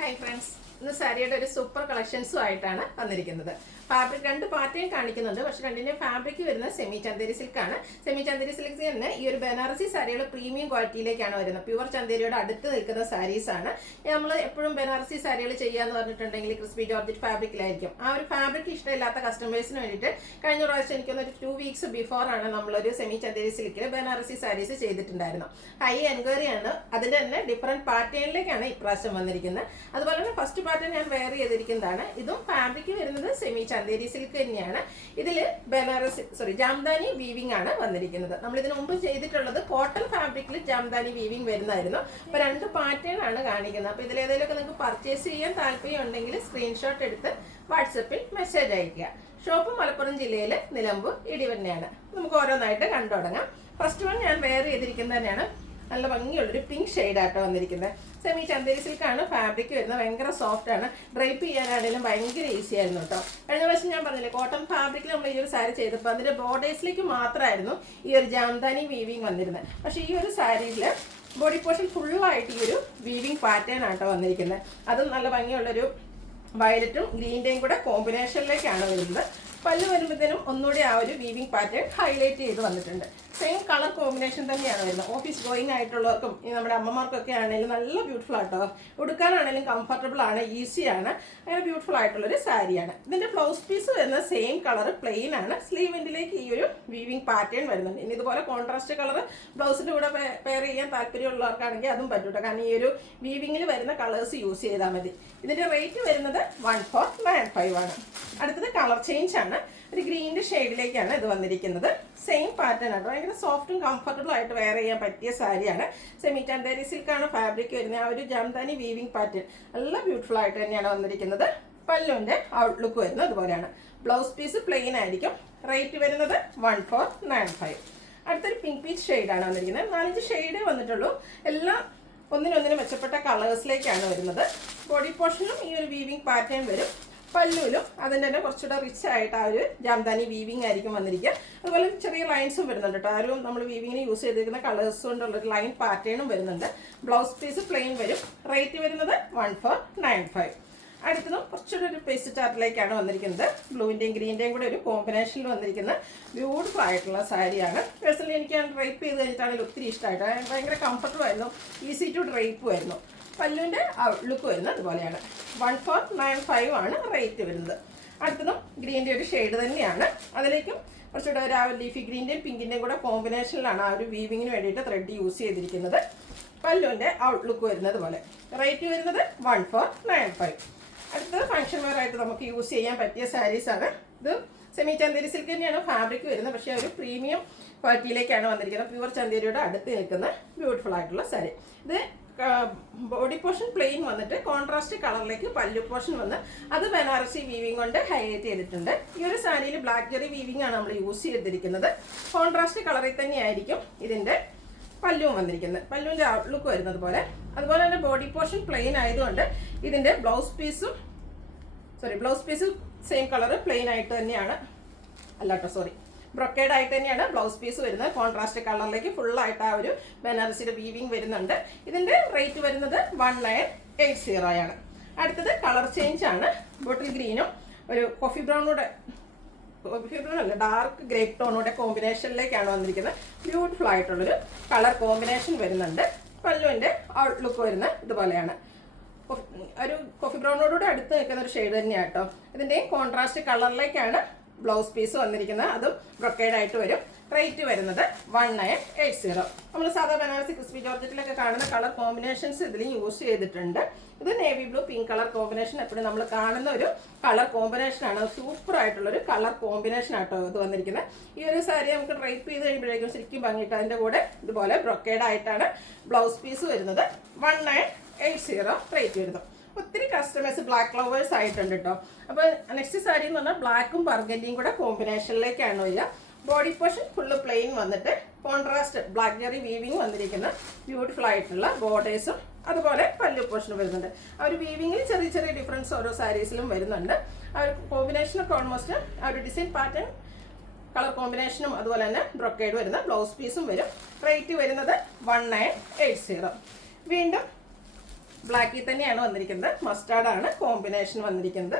Hi friends, ഇന്ന് സാരിയുടെ ഒരു സൂപ്പർ കളക്ഷൻസും ആയിട്ടാണ് വന്നിരിക്കുന്നത്. ഫാബ്രിക് രണ്ട് പാറ്റേൺ കാണിക്കുന്നുണ്ട്, പക്ഷെ രണ്ടിന്റെ ഫാബ്രിക് വരുന്നത് സെമി ചന്തേരി സിൽക്കാണ്. സെമി ചന്തേരി സിൽക്ക് തന്നെ ഈ ഒരു ബനാറസി സാരികൾ പ്രീമിയം ക്വാളിറ്റിയിലേക്കാണ് വരുന്നത്. പ്യുവർ ചന്തേരിയോട് അടുത്ത് നിൽക്കുന്ന സാരീസ് ആണ്. നമ്മൾ എപ്പോഴും ബനാറസി സാരികൾ ചെയ്യാന്ന് പറഞ്ഞിട്ടുണ്ടെങ്കിൽ ക്രിസ്പി ജോർജറ്റ് ഫാബ്രിക്കിലായിരിക്കും. ആ ഒരു ഫാബ്രിക് ഇഷ്ടമില്ലാത്ത കസ്റ്റമേഴ്സിന് വേണ്ടിയിട്ട് കഴിഞ്ഞ പ്രാവശ്യം എനിക്കൊന്നൊരു 2 വീക്സ് ബിഫോർ ആണ് നമ്മളൊരു സെമി ചന്തേരി സിൽക്കിൽ ബനാറസി സാരീസ് ചെയ്തിട്ടുണ്ടായിരുന്നു. ഹൈ എൻക്വയറി ആണ്. അതിന്റെ തന്നെ ഡിഫറെന്റ് പാറ്റേണിലേക്കാണ് ഇപ്രാവശ്യം വന്നിരിക്കുന്നത്. അതുപോലെ തന്നെ ഫസ്റ്റ് പാറ്റേൺ ഞാൻ വെയർ ചെയ്തിരിക്കുന്നതാണ്. ഇതും ഫാബ്രിക് വരുന്നത് സെമി ചന്തേരി സിൽക്ക് തന്നെയാണ്. ഇതിൽ ജാംദാനി വീവിംഗ് ആണ് വന്നിരിക്കുന്നത്. നമ്മൾ ഇതിനു മുമ്പ് ചെയ്തിട്ടുള്ളത് കോട്ടൺ ഫാബ്രിക്കിൽ ജാംദാനി വീവിംഗ് വരുന്നതായിരുന്നു. അപ്പോൾ രണ്ട് പാറ്റേൺ ആണ് കാണിക്കുന്നത്. അപ്പോൾ ഇതിലേതെങ്കിലുമൊക്കെ നിങ്ങൾക്ക് പർച്ചേസ് ചെയ്യാൻ താല്പര്യം ഉണ്ടെങ്കിൽ സ്ക്രീൻഷോട്ട് എടുത്ത് വാട്സപ്പിൽ മെസ്സേജ് അയയ്ക്കുക. ഷോപ്പ് മലപ്പുറം ജില്ലയിൽ നിലമ്പൂർ ഇടിവന്നെയാണ്. നമുക്ക് ഓരോന്നായിട്ട് കണ്ടു തുടങ്ങാം. ഫസ്റ്റ് വൺ ഞാൻ വെയർ ചെയ്തിരിക്കുന്നത് തന്നെയാണ്. നല്ല ഭംഗിയുള്ളൊരു പിങ്ക് ഷെയ്ഡാട്ടോ വന്നിരിക്കുന്നത്. സെമി ചന്തേരി സിൽക്കാണ് ഫാബ്രിക് വരുന്നത്. ഭയങ്കര സോഫ്റ്റ് ആണ്. ഡ്രൈപ്പ് ചെയ്യാനാണെങ്കിലും ഭയങ്കര ഈസി ആയിരുന്നു കേട്ടോ. കഴിഞ്ഞ പ്രാവശ്യം ഞാൻ പറഞ്ഞില്ലേ, കോട്ടൺ ഫാബ്രിക്കിൽ നമ്മൾ ഈ ഒരു സാരി ചെയ്തപ്പോൾ അതിൻ്റെ ബോർഡേഴ്സിലേക്ക് മാത്രമായിരുന്നു ഈ ഒരു ജാംദാനി വീവിങ് വന്നിരുന്നത്. പക്ഷേ ഈ ഒരു സാരിയിൽ ബോഡി പോർഷൻ ഫുള്ളായിട്ട് ഈ ഒരു വീവിങ് പാറ്റേൺ ആട്ടോ വന്നിരിക്കുന്നത്. അതും നല്ല ഭംഗിയുള്ളൊരു വയലറ്റും ഗ്രീൻ്റെയും കൂടെ കോമ്പിനേഷനിലേക്കാണ് വരുന്നത്. പല്ല് വരുമ്പോഴത്തേനും ഒന്നുകൂടി ആ ഒരു വീവിംഗ് പാറ്റേൺ ഹൈലൈറ്റ് ചെയ്ത് വന്നിട്ടുണ്ട്. സെയിം കളർ കോമ്പിനേഷൻ തന്നെയാണ് വരുന്നത്. ഓഫീസ് ഗോയിങ് ആയിട്ടുള്ളവർക്കും നമ്മുടെ അമ്മമാർക്കൊക്കെ ആണെങ്കിലും നല്ല ബ്യൂട്ടിഫുൾ ആട്ടോ. ഉടുക്കാനാണെങ്കിലും കംഫർട്ടബിൾ ആണ്, ഈസിയാണ്, അങ്ങനെ ബ്യൂട്ടിഫുൾ ആയിട്ടുള്ളൊരു സാരിയാണ്. ഇതിൻ്റെ ബ്ലൗസ് പീസ് വരുന്നത് സെയിം കളർ പ്ലെയിൻ ആണ്. സ്ലീവിൻ്റിലേക്ക് ഈ ഒരു വീവിംഗ് പാറ്റേൺ വരുന്നുണ്ട്. ഇനി ഇതുപോലെ കോൺട്രാസ്റ്റ് കളർ ബ്ലൗസിൻ്റെ കൂടെ പെയർ ചെയ്യാൻ താല്പര്യമുള്ളവർക്കാണെങ്കിൽ അതും പറ്റൂട്ടോ. കാരണം ഈ ഒരു വീവിങ്ങിൽ വരുന്ന കളേഴ്സ് യൂസ് ചെയ്താൽ മതി. ഇതിൻ്റെ റേറ്റ് വരുന്നത് 1495 ആണ്. അടുത്തത് കളർ ചേഞ്ച് ആണ്. ഒരു ഗ്രീൻ്റെ ഷെയ്ഡിലേക്കാണ് ഇത് വന്നിരിക്കുന്നത്. സെയിം പാറ്റേൺ ആട്ടോ. ഭയങ്കര സോഫ്റ്റും കംഫർട്ടബിൾ ആയിട്ട് വെയർ ചെയ്യാൻ പറ്റിയ സാരിയാണ്. സെമി ചന്തേരി സിൽക്കാണ് ഫാബ്രിക് വരുന്നത്. ആ ഒരു ജാംദാനി വീവിംഗ് പാറ്റേൺ നല്ല ബ്യൂട്ടിഫുൾ ആയിട്ട് തന്നെയാണ് വന്നിരിക്കുന്നത്. പല്ലുവിൻ്റെ ഔട്ട്ലുക്ക് വരുന്നത് അതുപോലെയാണ്. ബ്ലൗസ് പീസ് പ്ലെയിൻ ആയിരിക്കും. റേറ്റ് വരുന്നത് 1495. അടുത്തൊരു പിങ്ക് പീച്ച് ഷെയ്ഡാണ് വന്നിരിക്കുന്നത്. 4-5 ഷെയ്ഡേ വന്നിട്ടുള്ളൂ. എല്ലാം ഒന്നിനൊന്നിന് മെച്ചപ്പെട്ട കളേഴ്സിലേക്കാണ് വരുന്നത്. ബോഡി പോർഷനും ഈ ഒരു വീവിംഗ് പാറ്റേൺ വരും. പല്ലുവിലും അതിൻ്റെ തന്നെ കുറച്ചുകൂടെ റിച്ച് ആയിട്ട് ആ ഒരു ജാംദാനി വീവിംഗ് ആയിരിക്കും വന്നിരിക്കുക. അതുപോലെ ചെറിയ ലൈൻസും വരുന്നുണ്ട് കേട്ടോ. ആ ഒരു നമ്മൾ വീവിങ്ങിന് യൂസ് ചെയ്തിരിക്കുന്ന കളേഴ്സ് കൊണ്ടുള്ളൊരു ലൈൻ പാറ്റേണും വരുന്നുണ്ട്. ബ്ലൗസ് പീസ് പ്ലെയിൻ വരും. റേറ്റ് വരുന്നത് 1495. അടുത്തതും കുറച്ചുകൂടെ ഒരു പേസ്റ്റ് ചാർട്ടിലേക്കാണ് വന്നിരിക്കുന്നത്. ബ്ലൂവിൻ്റെയും ഗ്രീൻ്റെയും കൂടെ ഒരു കോമ്പിനേഷനിൽ വന്നിരിക്കുന്ന ബ്യൂട്ടിഫുൾ ആയിട്ടുള്ള സാരിയാണ്. പേഴ്സണലി എനിക്ക് ഡ്രൈപ്പ് ചെയ്ത് കഴിഞ്ഞിട്ടാണെങ്കിൽ ഒത്തിരി ഇഷ്ടമായിട്ട് ഭയങ്കര കംഫർട്ടബിൾ ആയിരുന്നു. ഈസി ടു ഡ്രൈപ്പും ആയിരുന്നു. പല്ലുവിൻ്റെ ലുക്ക് വരുന്നത് അതുപോലെയാണ്. 1495 ആണ് റേറ്റ് വരുന്നത്. അടുത്തതും ഗ്രീൻ്റെ ഒരു ഷെയ്ഡ് തന്നെയാണ്. അതിലേക്കും കുറച്ചുകൂടെ ഒരു ആ ലീഫി ഗ്രീൻ്റെയും പിങ്കിൻ്റെയും കൂടെ കോമ്പിനേഷനിലാണ് ആ ഒരു വീവിങ്ങിന് വേണ്ടിയിട്ട് ത്രെഡ് യൂസ് ചെയ്തിരിക്കുന്നത്. പല്ലുവിൻ്റെ ഔട്ട്ലുക്ക് വരുന്നത് പോലെ. റേറ്റ് വരുന്നത് 1495. അടുത്തത് ഫംഗ്ഷൻ വെയർ ആയിട്ട് നമുക്ക് യൂസ് ചെയ്യാൻ പറ്റിയ സാരീസാണ്. ഇത് സെമി ചന്തേരി സിൽക്ക് തന്നെയാണ് ഫാബ്രിക് വരുന്നത്. പക്ഷേ ഒരു പ്രീമിയം ക്വാളിറ്റിയിലേക്കാണ് വന്നിരിക്കുന്നത്. പ്യുവർ ചന്തേരിയുടെ അടുത്ത് നിൽക്കുന്ന ബ്യൂട്ടിഫുൾ ആയിട്ടുള്ള സാരി. ഇത് ബോഡി പോർഷൻ പ്ലെയിൻ വന്നിട്ട് കോൺട്രാസ്റ്റ് കളറിലേക്ക് പല്ലു പോർഷൻ വന്ന് അത് ബനാറസി വീവിംഗ് കൊണ്ട് ഹൈലൈറ്റ് ചെയ്തിട്ടുണ്ട്. ഈ ഒരു സാരിയിൽ ബ്ലാക്ക് ജെറി വീവിംഗ് ആണ് നമ്മൾ യൂസ് ചെയ്തിരിക്കുന്നത്. കോൺട്രാസ്റ്റ് കളറിൽ തന്നെയായിരിക്കും ഇതിൻ്റെ പല്ലുവും വന്നിരിക്കുന്നത്. പല്ലുവിൻ്റെ ഔട്ട്ലുക്ക് വരുന്നത് പോലെ. അതുപോലെ തന്നെ ബോഡി പോർഷൻ പ്ലെയിൻ ആയതുകൊണ്ട് ഇതിൻ്റെ blouse piece same colour plain ആയിട്ട് തന്നെയാണ്. ബ്രൊക്കേഡ് ആയിട്ട് തന്നെയാണ് ബ്ലൗസ് പീസ് വരുന്നത്. കോൺട്രാസ്റ്റ് കളറിലേക്ക് ഫുള്ളായിട്ട് ആ ഒരു ബനാറസിയുടെ വീവിംഗ് വരുന്നുണ്ട്. ഇതിൻ്റെ റേറ്റ് വരുന്നത് 1980 ആണ്. അടുത്തത് കളർ ചേഞ്ച് ആണ്. ബോട്ടിൽ ഗ്രീനും ഒരു കോഫി ബ്രൗൺ അല്ല, ഡാർക്ക് ഗ്രേപ്പ് ടോണൂടെ കോമ്പിനേഷനിലേക്കാണ് വന്നിരിക്കുന്നത്. ബ്യൂട്ടിഫുൾ ആയിട്ടുള്ളൊരു കളർ കോമ്പിനേഷൻ വരുന്നുണ്ട്. പല്ലുവിൻ്റെ ഔട്ട്ലുക്ക് വരുന്നത് ഇതുപോലെയാണ്. ഒരു കോഫി ബ്രൗണോടുകൂടെ അടുത്ത് നിൽക്കുന്ന ഒരു ഷെയ്ഡ് തന്നെയാണ് കേട്ടോ. ഇതിൻ്റെയും കോൺട്രാസ്റ്റ് കളറിലേക്കാണ് ബ്ലൗസ് പീസ് വന്നിരിക്കുന്നത്. അതും ബ്രൊക്കേഡ് ആയിട്ട് വരും. റേറ്റ് വരുന്നത് 1980. നമ്മൾ സാധാ ബനാറസി ക്രിസ്പി ജോർജറ്റിലൊക്കെ കാണുന്ന കളർ കോമ്പിനേഷൻസ് ഇതിലും യൂസ് ചെയ്തിട്ടുണ്ട്. ഇത് navy blue pink colour combination എപ്പോഴും നമ്മൾ കാണുന്ന ഒരു കളർ കോമ്പിനേഷനാണ്. സൂപ്പർ ആയിട്ടുള്ളൊരു കളർ കോമ്പിനേഷൻ ആട്ടോ ഇത് വന്നിരിക്കുന്നത്. ഈ ഒരു സാരി നമുക്ക് ഡ്രൈപ്പ് ചെയ്ത് കഴിയുമ്പോഴേക്കും ശരിക്കും ഭംഗിയിട്ട് അതിൻ്റെ കൂടെ ഇതുപോലെ ബ്രൊക്കേഡ് ആയിട്ടാണ് ബ്ലൗസ് പീസ് വരുന്നത്. 1980 റേറ്റ് വരുന്നത്. ഒത്തിരി കസ്റ്റമേഴ്സ് ബ്ലാക്ക് ലവേഴ്സ് ആയിട്ടുണ്ട് കേട്ടോ. അപ്പോൾ നെക്സ്റ്റ് സാരി എന്ന് പറഞ്ഞാൽ ബ്ലാക്കും ബർഗൻഡിയും കൂടെ കോമ്പിനേഷനിലേക്കാണ് വരിക. ബോഡി പോർഷൻ ഫുള്ള് പ്ലെയിൻ വന്നിട്ട് കോൺട്രാസ്റ്റ് ബ്ലാക്ക് ജെറി വീവിങ് വന്നിരിക്കുന്ന ബ്യൂട്ടിഫുൾ ആയിട്ടുള്ള ബോർഡേഴ്സും അതുപോലെ പല്ലു പോർഷൻ വരുന്നുണ്ട്. ആ ഒരു വീവിങ്ങിൽ ചെറിയ ചെറിയ ഡിഫറൻസ് ഓരോ സാരീസിലും വരുന്നുണ്ട്. ആ ഒരു കോമ്പിനേഷനൊക്കെ ഓൾമോസ്റ്റ് ആ ഒരു ഡിസൈൻ പാറ്റേൺ കളർ കോമ്പിനേഷനും അതുപോലെ തന്നെ ബ്രൊക്കേഡ് വരുന്ന ബ്ലൗസ് പീസും വരും. റേറ്റ് വരുന്നത് 1980. വീണ്ടും ബ്ലാക്കിൽ തന്നെയാണ് വന്നിരിക്കുന്നത്. മസ്റ്റാർഡാണ് കോമ്പിനേഷൻ വന്നിരിക്കുന്നത്.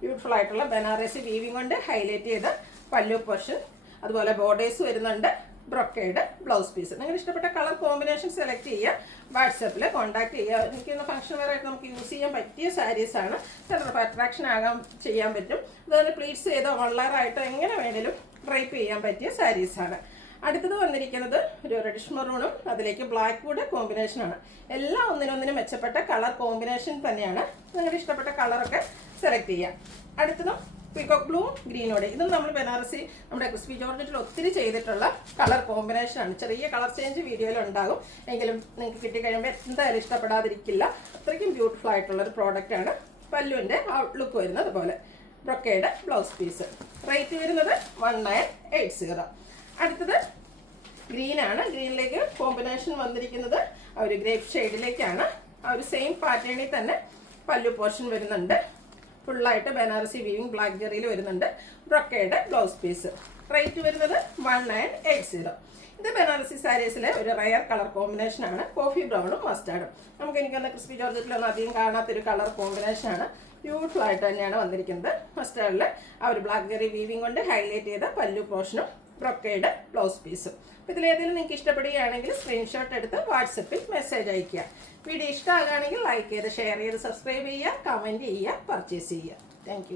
ബ്യൂട്ടിഫുൾ ആയിട്ടുള്ള ബനാറസി വീവിംഗ് കൊണ്ട് ഹൈലൈറ്റ് ചെയ്ത പല്ലു പോർഷൻ, അതുപോലെ ബോർഡേഴ്സ് വരുന്നുണ്ട്, ബ്രൊക്കേഡ് ബ്ലൗസ് പീസ്. നിങ്ങൾ ഇഷ്ടപ്പെട്ട കളർ കോമ്പിനേഷൻ സെലക്ട് ചെയ്യുക, വാട്സാപ്പിൽ കോൺടാക്ട് ചെയ്യുക. എനിക്കൊന്ന് ഫംഗ്ഷൻ വെയർ ആയിട്ട് നമുക്ക് യൂസ് ചെയ്യാൻ പറ്റിയ സാരീസാണ്. ചിലപ്പോൾ അട്രാക്ഷൻ ആകാൻ ചെയ്യാൻ പറ്റും. അതുപോലെ പ്ലീറ്റ്സ് ചെയ്തോ വള്ളറായിട്ടോ എങ്ങനെ വേണേലും ഡ്രൈപ്പ് ചെയ്യാൻ പറ്റിയ സാരീസാണ്. അടുത്തത് വന്നിരിക്കുന്നത് ഒരു റെഡിഷ് മെറൂണും അതിലേക്ക് ബ്ലാക്ക് വുഡ് കോമ്പിനേഷനാണ്. എല്ലാം ഒന്നിനൊന്നിനും മെച്ചപ്പെട്ട കളർ കോമ്പിനേഷൻ തന്നെയാണ്. നിങ്ങളുടെ ഇഷ്ടപ്പെട്ട കളറൊക്കെ സെലക്ട് ചെയ്യാം. അടുത്തതും പീകോക്ക് ബ്ലൂ ഗ്രീനോടെ. ഇതും നമ്മൾ ബനാറസി നമ്മുടെ ക്രിസ്പി ജോർജറ്റിൽ ഒത്തിരി ചെയ്തിട്ടുള്ള കളർ കോമ്പിനേഷനാണ്. ചെറിയ കളർ ചേഞ്ച് വീഡിയോയിൽ ഉണ്ടാകും, എങ്കിലും നിങ്ങൾക്ക് കിട്ടിക്കഴിയുമ്പോൾ എന്തായാലും ഇഷ്ടപ്പെടാതിരിക്കില്ല. അത്രയ്ക്കും ബ്യൂട്ടിഫുൾ ആയിട്ടുള്ളൊരു പ്രോഡക്റ്റാണ്. പല്ലുവിൻ്റെ ഔട്ട്ലുക്ക് വരുന്നത് അതുപോലെ ബ്രൊക്കേഡ് ബ്ലൗസ് പീസ്. റേറ്റ് വരുന്നത് 1980. അടുത്തത് ഗ്രീനാണ്. ഗ്രീനിലേക്ക് കോമ്പിനേഷൻ വന്നിരിക്കുന്നത് ആ ഒരു ഗ്രേപ്പ് ഷെയ്ഡിലേക്കാണ്. ആ ഒരു സെയിം പാറ്റേണിൽ തന്നെ പല്ലു പോർഷൻ വരുന്നുണ്ട്. ഫുള്ളായിട്ട് ബനാറസി വീവിംഗ് ബ്ലാക്ക് ജെറിയിൽ വരുന്നുണ്ട്, ബ്രൊക്കേഡ് ബ്ലൗസ് പീസ്. റേറ്റ് വരുന്നത് 1980. ഇത് ബനാറസി സാരീസിലെ ഒരു റയർ കളർ കോമ്പിനേഷനാണ്. കോഫി ബ്രൗണും മസ്റ്റാർഡും. എനിക്കൊന്ന് ക്രിസ്പി ജോർജറ്റിലൊന്നും അധികം കാണാത്തൊരു കളർ കോമ്പിനേഷനാണ്. ബ്യൂട്ടിഫുൾ ആയിട്ട് തന്നെയാണ് വന്നിരിക്കുന്നത്. മസ്റ്റാർഡിൽ ആ ഒരു ബ്ലാക്ക് ജെറി വീവിംഗ് കൊണ്ട് ഹൈലൈറ്റ് ചെയ്ത പല്ലു പോർഷനും ബ്രൊക്കേഡ് ബ്ലൗസ് പീസും. അപ്പോൾ ഇതിലേതെങ്കിലും നിങ്ങൾക്ക് ഇഷ്ടപ്പെടുകയാണെങ്കിൽ സ്ക്രീൻഷോട്ട് എടുത്ത് വാട്സപ്പിൽ മെസ്സേജ് അയയ്ക്കുക. വീഡിയോ ഇഷ്ടമാകുകയാണെങ്കിൽ ലൈക്ക് ചെയ്ത് ഷെയർ ചെയ്ത് സബ്സ്ക്രൈബ് ചെയ്യുക, കമൻറ്റ് ചെയ്യുക, പർച്ചേസ് ചെയ്യുക. താങ്ക്